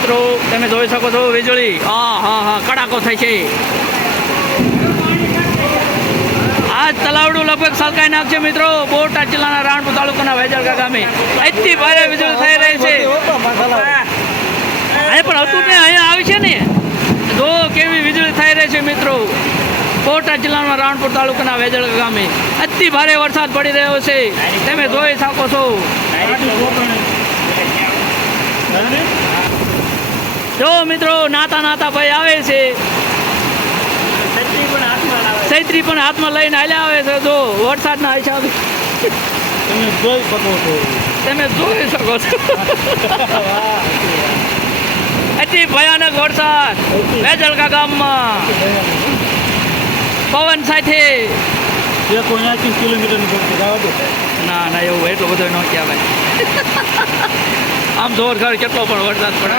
મિત્રો તમે જોઈ શકો છો વીજળી હા કડાકો થાય છે. આજ તલાવડું લગભગ સલકાઈ નાખશે મિત્રો. બોટાદ જિલ્લાના રાણપુર તાલુકાના વેજળકા ગામે એટલી ભારે વીજળી થઈ રહી છે. અહીંયા પણ હતું ને, અહીંયા આવી છે ને, જો કેવી વીજળી થઈ રહી છે મિત્રો. બોટાદ જિલ્લાના રાણપુર તાલુકાના વેજળકા ગામે અતિ ભારે વરસાદ પડી રહ્યો છે. તમે જોઈ શકો છો. જો મિત્રો નાતા નાતા ભાઈ આવે છે. છત્રી પણ હાથમાં લઈને હાલ્યા આવે છે. જો વરસાદના હિસાબે તમે જોઈ શકો છો. અતિ ભયાનક વરસાદ વેજળકા ગામમાં પવન સાથે. ના ના એવું એટલો બધો ન કહેવાય. આમ જોર ઘર કેટલો પણ વરસાદ પડે.